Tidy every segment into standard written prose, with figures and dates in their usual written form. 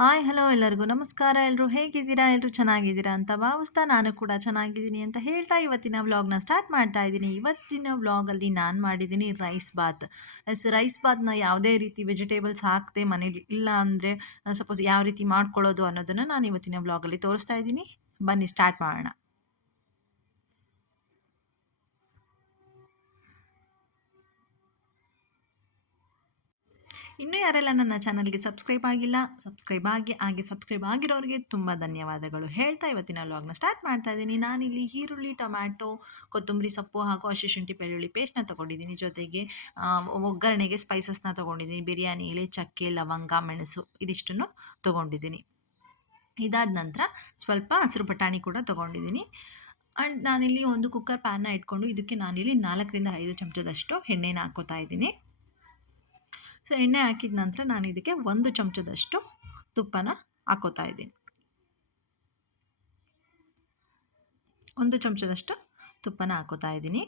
Hi hello ಎಲ್ಲರಿಗೂ ನಮಸ್ಕಾರ. ಎಲ್ಲರೂ ಹೇಗಿದ್ದೀರಾ? ಎಲ್ಲರೂ ಚೆನ್ನಾಗಿದ್ದೀರಾ ಅಂತ ಭಾವಿಸ್ತಾ ನಾನು ಕೂಡ ಚೆನ್ನಾಗಿದ್ದೀನಿ ಅಂತ ಹೇಳ್ತಾ ಇವತ್ತಿನ ವ್ಲಾಗ್ನ ಸ್ಟಾರ್ಟ್ ಮಾಡ್ತಾ ಇದ್ದೀನಿ. ಇವತ್ತಿನ ವ್ಲಾಗಲ್ಲಿ ನಾನು ಮಾಡಿದ್ದೀನಿ ರೈಸ್ ಬಾತ್. ರೈಸ್ ಬಾತ್ನ ಯಾವುದೇ ರೀತಿ ವೆಜಿಟೇಬಲ್ಸ್ ಹಾಕದೆ ಮನೇಲಿ ಇಲ್ಲ ಅಂದರೆ ಸಪೋಸ್ ಯಾವ ರೀತಿ ಮಾಡ್ಕೊಳ್ಳೋದು ಅನ್ನೋದನ್ನು ನಾನು ಇವತ್ತಿನ ವ್ಲಾಗಲ್ಲಿ ತೋರಿಸ್ತಾ ಇದ್ದೀನಿ. ಬನ್ನಿ ಸ್ಟಾರ್ಟ್ ಮಾಡೋಣ. ಇನ್ನೂ ಯಾರೆಲ್ಲ ನನ್ನ ಚಾನಲ್ಗೆ ಸಬ್ಸ್ಕ್ರೈಬ್ ಆಗಿಲ್ಲ, ಸಬ್ಸ್ಕ್ರೈಬ್ ಆಗಿ ಹಾಗೆ ಸಬ್ಸ್ಕ್ರೈಬ್ ಆಗಿರೋರಿಗೆ ತುಂಬ ಧನ್ಯವಾದಗಳು ಹೇಳ್ತಾ ಇವತ್ತಿನ ವ್ಲಾಗ್ನ ಸ್ಟಾರ್ಟ್ ಮಾಡ್ತಾ ಇದ್ದೀನಿ. ನಾನಿಲ್ಲಿ ಈರುಳ್ಳಿ, ಟೊಮ್ಯಾಟೊ, ಕೊತ್ತಂಬರಿ ಸೊಪ್ಪು ಹಾಗೂ ಹಸಿ ಶುಂಠಿ ಬೆಳ್ಳುಳ್ಳಿ ಪೇಸ್ಟ್ನ ತೊಗೊಂಡಿದ್ದೀನಿ. ಜೊತೆಗೆ ಒಗ್ಗರಣೆಗೆ ಸ್ಪೈಸಸ್ನ ತೊಗೊಂಡಿದ್ದೀನಿ. ಬಿರಿಯಾನಿ ಎಲೆ, ಚಕ್ಕೆ, ಲವಂಗ, ಮೆಣಸು ಇದಿಷ್ಟನ್ನು ತೊಗೊಂಡಿದ್ದೀನಿ. ಇದಾದ ನಂತರ ಸ್ವಲ್ಪ ಹಸಿರು ಬಟಾಣಿ ಕೂಡ ತೊಗೊಂಡಿದ್ದೀನಿ. ಆ್ಯಂಡ್ ನಾನಿಲ್ಲಿ ಒಂದು ಕುಕ್ಕರ್ ಪ್ಯಾನ್ನ ಇಟ್ಕೊಂಡು ಇದಕ್ಕೆ ನಾನಿಲ್ಲಿ 4ರಿಂದ 5 ಚಮಚದಷ್ಟು ಎಣ್ಣೆನ ಹಾಕ್ಕೋತಾ ಇದ್ದೀನಿ. ಸೊ ಎಣ್ಣೆ ಹಾಕಿದ ನಂತರ ನಾನು ಇದಕ್ಕೆ 1 ಚಮಚದಷ್ಟು ತುಪ್ಪನ ಹಾಕೋತಾ ಇದ್ದೀನಿ. 1 ಚಮಚದಷ್ಟು ತುಪ್ಪನ ಹಾಕೋತಾ ಇದ್ದೀನಿ.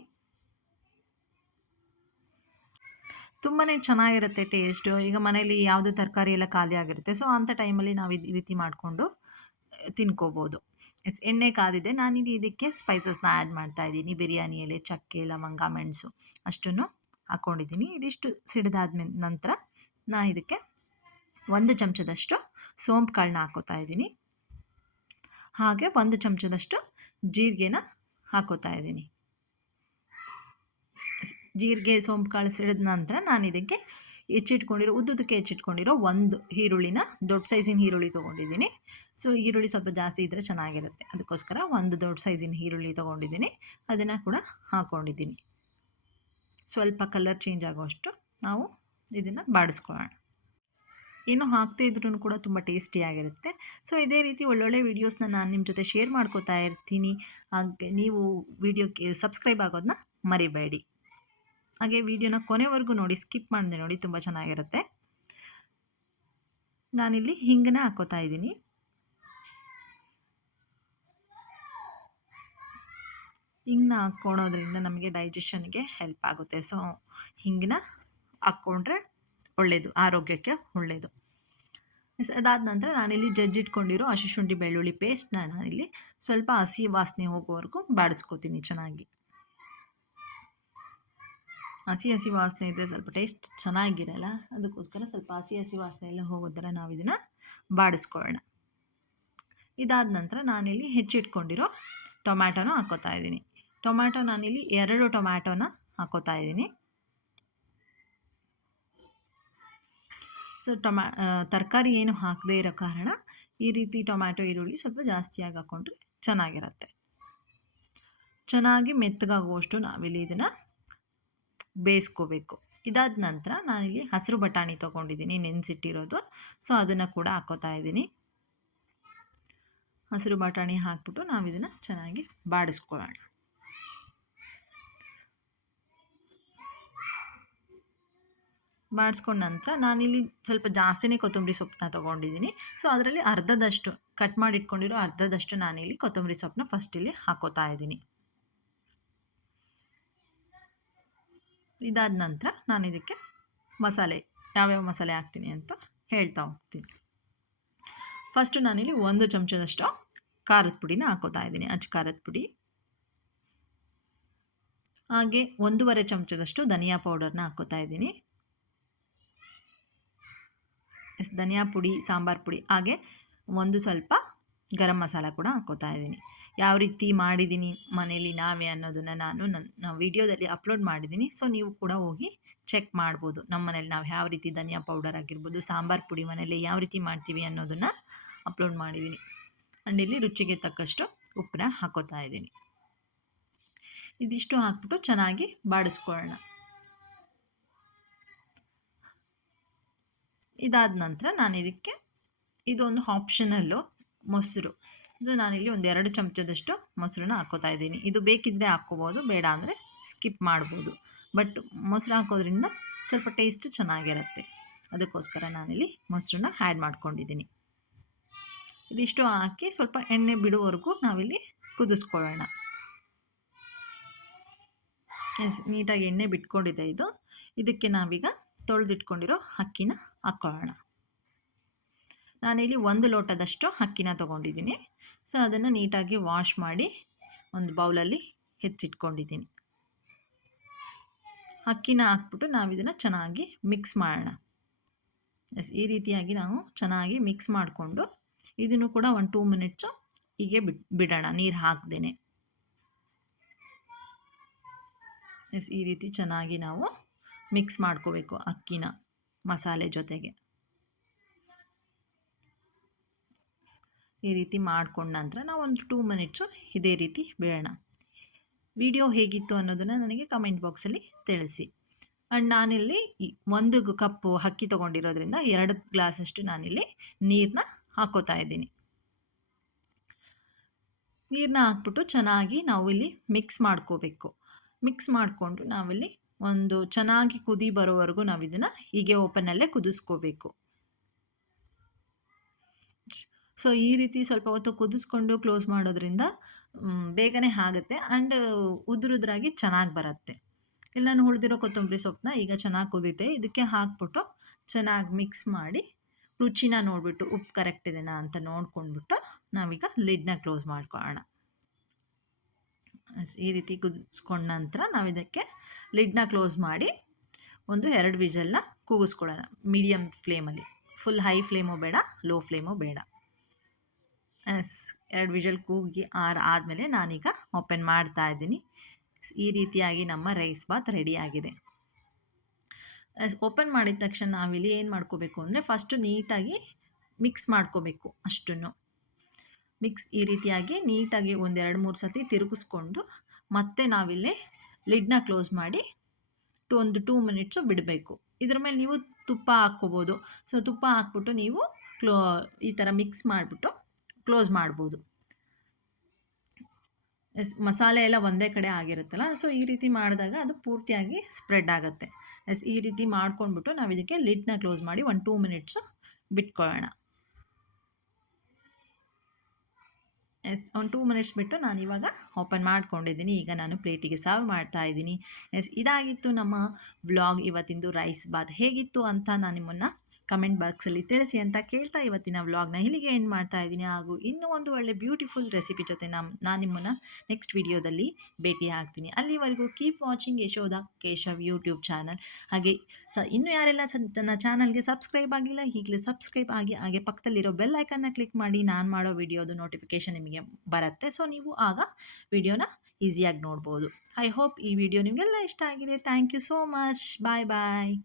ತುಂಬಾ ಚೆನ್ನಾಗಿರುತ್ತೆ ಟೇಸ್ಟು. ಈಗ ಮನೇಲಿ ಯಾವುದು ತರಕಾರಿ ಎಲ್ಲ ಖಾಲಿ ಆಗಿರುತ್ತೆ. ಸೊ ಅಂಥ ಟೈಮಲ್ಲಿ ನಾವು ಈ ರೀತಿ ಮಾಡಿಕೊಂಡು ತಿನ್ಕೋಬೋದು. ಎಣ್ಣೆ ಕಾದಿದೆ. ನಾನಿಲ್ಲಿ ಇದಕ್ಕೆ ಸ್ಪೈಸಸ್ನ ಆ್ಯಡ್ ಮಾಡ್ತಾ ಇದ್ದೀನಿ. ಬಿರಿಯಾನಿ ಎಲೆ, ಚಕ್ಕೆ, ಲವಂಗ, ಮೆಣಸು ಅಷ್ಟನ್ನು ಹಾಕ್ಕೊಂಡಿದ್ದೀನಿ. ಇದಿಷ್ಟು ಸಿಡಿದಾದ ನಂತರ ನಾನು ಇದಕ್ಕೆ 1 ಚಮಚದಷ್ಟು ಸೋಂಪು ಕಾಳನ್ನ ಹಾಕೋತಾ ಇದ್ದೀನಿ. ಹಾಗೆ 1 ಚಮಚದಷ್ಟು ಜೀರಿಗೆನ ಹಾಕೋತಾ ಇದ್ದೀನಿ. ಜೀರಿಗೆ, ಸೋಂಪು ಕಾಳು ಸಿಡಿದ ನಂತರ ನಾನು ಇದಕ್ಕೆ ಉದ್ದುದಕ್ಕೆ ಹೆಚ್ಚಿಟ್ಕೊಂಡಿರೋ 1 ಈರುಳ್ಳಿನ, ದೊಡ್ಡ ಸೈಜಿನ ಈರುಳ್ಳಿ ತೊಗೊಂಡಿದ್ದೀನಿ. ಸೊ ಈರುಳ್ಳಿ ಸ್ವಲ್ಪ ಜಾಸ್ತಿ ಇದ್ದರೆ ಚೆನ್ನಾಗಿರುತ್ತೆ. ಅದಕ್ಕೋಸ್ಕರ 1 ದೊಡ್ಡ ಸೈಜಿನ ಈರುಳ್ಳಿ ತೊಗೊಂಡಿದ್ದೀನಿ. ಅದನ್ನು ಕೂಡ ಹಾಕ್ಕೊಂಡಿದ್ದೀನಿ. ಸ್ವಲ್ಪ ಕಲರ್ ಚೇಂಜ್ ಆಗೋಷ್ಟು ನಾವು ಇದನ್ನು ಬಾಡಿಸ್ಕೊಳ್ಳೋಣ. ಏನೂ ಹಾಕದೇ ಇದ್ರೂ ಕೂಡ ತುಂಬ ಟೇಸ್ಟಿಯಾಗಿರುತ್ತೆ. ಸೊ ಇದೇ ರೀತಿ ಒಳ್ಳೊಳ್ಳೆ ವೀಡಿಯೋಸ್ನ ನಾನು ನಿಮ್ಮ ಜೊತೆ ಶೇರ್ ಮಾಡ್ಕೋತಾ ಇರ್ತೀನಿ. ಹಾಗೆ ನೀವು ವಿಡಿಯೋಕ್ಕೆ ಸಬ್ಸ್ಕ್ರೈಬ್ ಆಗೋದನ್ನ ಮರಿಬೇಡಿ. ಹಾಗೆ ವಿಡಿಯೋನ ಕೊನೆವರೆಗೂ ನೋಡಿ, ಸ್ಕಿಪ್ ಮಾಡದೆ ನೋಡಿ, ತುಂಬ ಚೆನ್ನಾಗಿರುತ್ತೆ. ನಾನಿಲ್ಲಿ ಹಿಂಗನ್ನ ಹಾಕೋತಾ ಇದ್ದೀನಿ. ಹಿಂಗನ್ನ ಹಾಕ್ಕೊಳೋದ್ರಿಂದ ನಮಗೆ ಡೈಜೆಷನ್ಗೆ ಹೆಲ್ಪ್ ಆಗುತ್ತೆ. ಸೊ ಹಿಂಗನ್ನ ಹಾಕ್ಕೊಂಡ್ರೆ ಒಳ್ಳೆಯದು, ಆರೋಗ್ಯಕ್ಕೆ ಒಳ್ಳೆಯದು. ಅದಾದ ನಂತರ ನಾನಿಲ್ಲಿ ಜಜ್ಜಿಟ್ಕೊಂಡಿರೋ ಹಸಿ ಶುಂಠಿ ಬೆಳ್ಳುಳ್ಳಿ ಪೇಸ್ಟ್ನ ನಾನಿಲ್ಲಿ ಸ್ವಲ್ಪ ಹಸಿ ವಾಸನೆ ಹೋಗೋವರೆಗೂ ಬಾಡಿಸ್ಕೊತೀನಿ ಚೆನ್ನಾಗಿ. ಹಸಿ ವಾಸನೆ ಇದ್ದರೆ ಸ್ವಲ್ಪ ಟೇಸ್ಟ್ ಚೆನ್ನಾಗಿರಲ್ಲ. ಅದಕ್ಕೋಸ್ಕರ ಸ್ವಲ್ಪ ಹಸಿ ವಾಸನೆ ಎಲ್ಲ ಹೋಗೋ ಥರ ನಾವು ಇದನ್ನು ಬಾಡಿಸ್ಕೊಳ್ಳೋಣ. ಇದಾದ ನಂತರ ನಾನಿಲ್ಲಿ ಹೆಚ್ಚಿಟ್ಕೊಂಡಿರೋ ಟೊಮ್ಯಾಟೊನ ಹಾಕ್ಕೋತಾ ಇದ್ದೀನಿ. ನಾನಿಲ್ಲಿ 2 ಟೊಮ್ಯಾಟೊನ ಹಾಕ್ಕೋತಾ ಇದ್ದೀನಿ. ಸೊ ತರಕಾರಿ ಏನು ಹಾಕದೇ ಇರೋ ಕಾರಣ ಈ ರೀತಿ ಟೊಮ್ಯಾಟೊ, ಈರುಳ್ಳಿ ಸ್ವಲ್ಪ ಜಾಸ್ತಿಯಾಗಿ ಹಾಕ್ಕೊಂಡ್ರೆ ಚೆನ್ನಾಗಿರುತ್ತೆ. ಚೆನ್ನಾಗಿ ಮೆತ್ತಗಾಗುವಷ್ಟು ನಾವಿಲ್ಲಿ ಇದನ್ನು ಬೇಯಿಸ್ಕೋಬೇಕು. ಇದಾದ ನಂತರ ನಾನಿಲ್ಲಿ ಹಸಿರು ಬಟಾಣಿ ತೊಗೊಂಡಿದ್ದೀನಿ, ನೆನೆಸಿಟ್ಟಿರೋದು. ಸೊ ಅದನ್ನು ಕೂಡ ಹಾಕ್ಕೋತಾ ಇದ್ದೀನಿ. ಹಸಿರು ಬಟಾಣಿ ಹಾಕ್ಬಿಟ್ಟು ನಾವು ಇದನ್ನು ಚೆನ್ನಾಗಿ ಬಾಡಿಸ್ಕೊಳ್ಳೋಣ. ಬಾಡಿಸ್ಕೊಂಡ ನಂತರ ನಾನಿಲ್ಲಿ ಸ್ವಲ್ಪ ಜಾಸ್ತಿನೇ ಕೊತ್ತಂಬರಿ ಸೊಪ್ಪನ್ನ ತೊಗೊಂಡಿದ್ದೀನಿ. ಸೊ ಅದರಲ್ಲಿ ಅರ್ಧದಷ್ಟು ಕಟ್ ಮಾಡಿ ಇಟ್ಕೊಂಡಿರೋ ಅರ್ಧದಷ್ಟು ನಾನಿಲ್ಲಿ ಕೊತ್ತಂಬರಿ ಸೊಪ್ಪನ್ನ ಫಸ್ಟ್ ಇಲ್ಲಿ ಹಾಕೋತಾ ಇದ್ದೀನಿ. ಇದಾದ ನಂತರ ನಾನು ಇದಕ್ಕೆ ಮಸಾಲೆ ಯಾವ್ಯಾವ ಮಸಾಲೆ ಹಾಕ್ತೀನಿ ಅಂತ ಹೇಳ್ತಾ ಹೋಗ್ತೀನಿ. ಫಸ್ಟು ನಾನಿಲ್ಲಿ 1 ಚಮಚದಷ್ಟು ಖಾರದ ಪುಡಿನ ಹಾಕೋತಾ ಇದ್ದೀನಿ, ಅಚ್ಚ ಖಾರದ ಪುಡಿ. ಹಾಗೆ 1.5 ಚಮಚದಷ್ಟು ಧನಿಯಾ ಪೌಡರ್ನ ಹಾಕೋತಾ ಇದ್ದೀನಿ. ಧನಿಯಾ ಪುಡಿ, ಸಾಂಬಾರು ಪುಡಿ, ಹಾಗೆ ಒಂದು ಸ್ವಲ್ಪ ಗರಂ ಮಸಾಲ ಕೂಡ ಹಾಕ್ಕೋತಾ ಇದ್ದೀನಿ. ಯಾವ ರೀತಿ ಮಾಡಿದ್ದೀನಿ ಮನೇಲಿ ನಾವೇ ಅನ್ನೋದನ್ನು ನಾನು ನನ್ನ ವೀಡಿಯೋದಲ್ಲಿ ಅಪ್ಲೋಡ್ ಮಾಡಿದ್ದೀನಿ. ಸೊ ನೀವು ಕೂಡ ಹೋಗಿ ಚೆಕ್ ಮಾಡ್ಬೋದು. ನಮ್ಮ ಮನೇಲಿ ನಾವು ಯಾವ ರೀತಿ ಧನಿಯಾ ಪೌಡರ್ ಆಗಿರ್ಬೋದು, ಸಾಂಬಾರು ಪುಡಿ ಮನೇಲಿ ಯಾವ ರೀತಿ ಮಾಡ್ತೀವಿ ಅನ್ನೋದನ್ನು ಅಪ್ಲೋಡ್ ಮಾಡಿದ್ದೀನಿ. ಆ್ಯಂಡ್ ಇಲ್ಲಿ ರುಚಿಗೆ ತಕ್ಕಷ್ಟು ಉಪ್ಪನ್ನ ಹಾಕ್ಕೋತಾ ಇದ್ದೀನಿ. ಇದಿಷ್ಟು ಹಾಕ್ಬಿಟ್ಟು ಚೆನ್ನಾಗಿ ಬಾಡಿಸ್ಕೊಳ್ಳೋಣ. ಇದಾದ ನಂತರ ನಾನು ಇದಕ್ಕೆ ಇದೊಂದು ಆಪ್ಷನಲ್ಲು ಮೊಸರು. ಸೊ ನಾನಿಲ್ಲಿ 1-2 ಚಮಚದಷ್ಟು ಮೊಸರನ್ನ ಹಾಕ್ಕೋತಾ ಇದ್ದೀನಿ. ಇದು ಬೇಕಿದ್ದರೆ ಹಾಕ್ಕೋಬೋದು, ಬೇಡ ಅಂದರೆ ಸ್ಕಿಪ್ ಮಾಡ್ಬೋದು. ಬಟ್ ಮೊಸರು ಹಾಕೋದ್ರಿಂದ ಸ್ವಲ್ಪ ಟೇಸ್ಟ್ ಚೆನ್ನಾಗಿರುತ್ತೆ. ಅದಕ್ಕೋಸ್ಕರ ನಾನಿಲ್ಲಿ ಮೊಸರನ್ನ ಆ್ಯಡ್ ಮಾಡ್ಕೊಂಡಿದ್ದೀನಿ. ಇದಿಷ್ಟು ಹಾಕಿ ಸ್ವಲ್ಪ ಎಣ್ಣೆ ಬಿಡುವವರೆಗೂ ನಾವಿಲ್ಲಿ ಕುದಿಸ್ಕೊಳ್ಳೋಣ. ನೀಟಾಗಿ ಎಣ್ಣೆ ಬಿಟ್ಕೊಂಡಿದೆ ಇದು. ಇದಕ್ಕೆ ನಾವೀಗ ತೊಳೆದಿಟ್ಕೊಂಡಿರೋ ಅಕ್ಕಿನ ಹಾಕ್ಕೊಳ್ಳೋಣ. ನಾನಿಲ್ಲಿ 1 ಲೋಟದಷ್ಟು ಅಕ್ಕಿನ ತೊಗೊಂಡಿದ್ದೀನಿ. ಸೊ ಅದನ್ನು ನೀಟಾಗಿ ವಾಶ್ ಮಾಡಿ ಒಂದು ಬೌಲಲ್ಲಿ ಎತ್ತಿಟ್ಕೊಂಡಿದ್ದೀನಿ. ಅಕ್ಕಿನ ಹಾಕ್ಬಿಟ್ಟು ನಾವು ಇದನ್ನು ಚೆನ್ನಾಗಿ ಮಿಕ್ಸ್ ಮಾಡೋಣ. ಈ ರೀತಿಯಾಗಿ ನಾವು ಚೆನ್ನಾಗಿ ಮಿಕ್ಸ್ ಮಾಡಿಕೊಂಡು ಇದನ್ನು ಕೂಡ 1-2 ಮಿನಿಟ್ಸು ಹೀಗೆ ಬಿಡೋಣ, ನೀರು ಹಾಕ್ದೇನೆ. ಈ ರೀತಿ ಚೆನ್ನಾಗಿ ನಾವು ಮಿಕ್ಸ್ ಮಾಡ್ಕೋಬೇಕು ಅಕ್ಕಿನ ಮಸಾಲೆ ಜೊತೆಗೆ. ಈ ರೀತಿ ಮಾಡ್ಕೊಂಡ ನಂತರ ನಾವು ಒಂದು 2 ಮಿನಿಟ್ಸು ಇದೇ ರೀತಿ ಬಿಡೋಣ. ವಿಡಿಯೋ ಹೇಗಿತ್ತು ಅನ್ನೋದನ್ನು ನನಗೆ ಕಮೆಂಟ್ ಬಾಕ್ಸಲ್ಲಿ ತಿಳಿಸಿ. ಆ್ಯಂಡ್ ನಾನಿಲ್ಲಿ 1 ಕಪ್ಪು ಅಕ್ಕಿ ತೊಗೊಂಡಿರೋದ್ರಿಂದ 2 ಗ್ಲಾಸಷ್ಟು ನಾನಿಲ್ಲಿ ನೀರನ್ನ ಹಾಕೋತಾ ಇದ್ದೀನಿ. ನೀರನ್ನ ಹಾಕ್ಬಿಟ್ಟು ಚೆನ್ನಾಗಿ ನಾವಿಲ್ಲಿ ಮಿಕ್ಸ್ ಮಾಡ್ಕೋಬೇಕು. ಮಿಕ್ಸ್ ಮಾಡಿಕೊಂಡು ನಾವಿಲ್ಲಿ ಒಂದು ಚೆನ್ನಾಗಿ ಕುದಿ ಬರೋವರೆಗೂ ನಾವು ಇದನ್ನು ಹೀಗೆ ಓಪನಲ್ಲೇ ಕುದಿಸ್ಕೋಬೇಕು. ಸೊ ಈ ರೀತಿ ಸ್ವಲ್ಪ ಹೊತ್ತು ಕುದಿಸ್ಕೊಂಡು ಕ್ಲೋಸ್ ಮಾಡೋದ್ರಿಂದ ಬೇಗನೆ ಆಗುತ್ತೆ ಆ್ಯಂಡ್ ಉದುರಾಗಿ ಚೆನ್ನಾಗಿ ಬರುತ್ತೆ. ಇಲ್ಲಿ ನಾನು ಉಳಿದಿರೋ ಕೊತ್ತಂಬರಿ ಸೊಪ್ಪನ್ನ ಈಗ ಚೆನ್ನಾಗಿ ಕುದೀತೆ ಇದಕ್ಕೆ ಹಾಕ್ಬಿಟ್ಟು ಚೆನ್ನಾಗಿ ಮಿಕ್ಸ್ ಮಾಡಿ ರುಚಿನ ನೋಡಿಬಿಟ್ಟು ಉಪ್ಪು ಕರೆಕ್ಟ್ ಇದೆನಾ ಅಂತ ನೋಡ್ಕೊಂಡ್ಬಿಟ್ಟು ನಾವೀಗ ಲಿಡ್ನ ಕ್ಲೋಸ್ ಮಾಡ್ಕೊಳ್ಳೋಣ. ಈ ರೀತಿ ಕುದಿಸ್ಕೊಂಡ ನಂತರ ನಾವು ಇದಕ್ಕೆ ಲಿಡ್ನ ಕ್ಲೋಸ್ ಮಾಡಿ ಒಂದು 2 ವಿಜಲ್ನ ಕೂಗಿಸ್ಕೊಳ್ಳೋಣ ಮೀಡಿಯಮ್ ಫ್ಲೇಮಲ್ಲಿ. ಫುಲ್ ಹೈ ಫ್ಲೇಮು ಬೇಡ, ಲೋ ಫ್ಲೇಮು ಬೇಡ. 2 ವಿಜಲ್ ಕೂಗಿ ಆದಮೇಲೆ ನಾನೀಗ ಓಪನ್ ಮಾಡ್ತಾ ಇದ್ದೀನಿ. ಈ ರೀತಿಯಾಗಿ ನಮ್ಮ ರೈಸ್ ಬಾತ್ ರೆಡಿಯಾಗಿದೆ. ಓಪನ್ ಮಾಡಿದ ತಕ್ಷಣ ನಾವಿಲ್ಲಿ ಏನು ಮಾಡ್ಕೋಬೇಕು ಅಂದರೆ ಫಸ್ಟು ನೀಟಾಗಿ ಮಿಕ್ಸ್ ಮಾಡ್ಕೋಬೇಕು. ಅಷ್ಟನ್ನು ಈ ರೀತಿಯಾಗಿ ನೀಟಾಗಿ 1-2-3 ಸತಿ ತಿರುಗಿಸ್ಕೊಂಡು ಮತ್ತೆ ನಾವಿಲ್ಲಿ ಲಿಡ್ನ ಕ್ಲೋಸ್ ಮಾಡಿ ಒಂದು 2 ಮಿನಿಟ್ಸು ಬಿಡಬೇಕು. ಇದ್ರ ಮೇಲೆ ನೀವು ತುಪ್ಪ ಹಾಕ್ಕೋಬೋದು. ಸೊ ತುಪ್ಪ ಹಾಕ್ಬಿಟ್ಟು ನೀವು ಈ ಥರ ಮಿಕ್ಸ್ ಮಾಡಿಬಿಟ್ಟು ಕ್ಲೋಸ್ ಮಾಡ್ಬೋದು. ಮಸಾಲೆ ಎಲ್ಲ ಒಂದೇ ಕಡೆ ಆಗಿರುತ್ತಲ್ಲ, ಸೊ ಈ ರೀತಿ ಮಾಡಿದಾಗ ಅದು ಪೂರ್ತಿಯಾಗಿ ಸ್ಪ್ರೆಡ್ ಆಗುತ್ತೆ. ಈ ರೀತಿ ಮಾಡ್ಕೊಂಡ್ಬಿಟ್ಟು ನಾವು ಇದಕ್ಕೆ ಲಿಡ್ನ ಕ್ಲೋಸ್ ಮಾಡಿ 1-2 ಮಿನಿಟ್ಸು ಬಿಟ್ಕೊಳ್ಳೋಣ. ಒಂದು 2 ಮಿನಿಟ್ಸ್ ಬಿಟ್ಟು ನಾನು ಇವಾಗ ಓಪನ್ ಮಾಡ್ಕೊಂಡಿದ್ದೀನಿ. ಈಗ ನಾನು ಪ್ಲೇಟಿಗೆ ಸರ್ವ್ ಮಾಡ್ತಾ ಇದ್ದೀನಿ. ಇದಾಗಿತ್ತು ನಮ್ಮ ವ್ಲಾಗ್ ಇವತ್ತಿಂದು ರೈಸ್ ಬಾತ್. ಹೇಗಿತ್ತು ಅಂತ ನಾನು ನಿಮ್ಮನ್ನು ಕಮೆಂಟ್ ಬಾಕ್ಸಲ್ಲಿ ತಿಳಿಸಿ ಅಂತ ಕೇಳ್ತಾ ಇವತ್ತಿನ ವ್ಲಾಗ್ನ ಇಲ್ಲಿಗೆ ಎಂಡ್ ಮಾಡ್ತಾ ಇದ್ದೀನಿ. ಹಾಗೂ ಇನ್ನೂ ಒಂದು ಒಳ್ಳೆ ಬ್ಯೂಟಿಫುಲ್ ರೆಸಿಪಿ ಜೊತೆ ನಾನು ನಿಮ್ಮನ್ನು ನೆಕ್ಸ್ಟ್ ವಿಡಿಯೋದಲ್ಲಿ ಭೇಟಿ ಆಗ್ತೀನಿ. ಅಲ್ಲಿವರೆಗೂ keep watching Yashoda Keshav YouTube channel. ಹಾಗೆ ಇನ್ನೂ ಯಾರೆಲ್ಲ ನನ್ನ ಚಾನಲ್ಗೆ ಸಬ್ಸ್ಕ್ರೈಬ್ ಆಗಿಲ್ಲ ಈಗಲೇ ಸಬ್ಸ್ಕ್ರೈಬ್ ಆಗಿ, ಹಾಗೆ ಪಕ್ಕದಲ್ಲಿರೋ ಬೆಲ್ ಐಕನ್ನ ಕ್ಲಿಕ್ ಮಾಡಿ ನಾನು ಮಾಡೋ ವಿಡಿಯೋದು ನೋಟಿಫಿಕೇಷನ್ ನಿಮಗೆ ಬರುತ್ತೆ. ಸೊ ನೀವು ಆಗ ವಿಡಿಯೋನ ಈಸಿಯಾಗಿ ನೋಡ್ಬೋದು. ಐ ಹೋಪ್ ಈ ವಿಡಿಯೋ ನಿಮಗೆಲ್ಲ ಇಷ್ಟ ಆಗಿದೆ. Thank you so much. Bye bye.